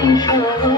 一首。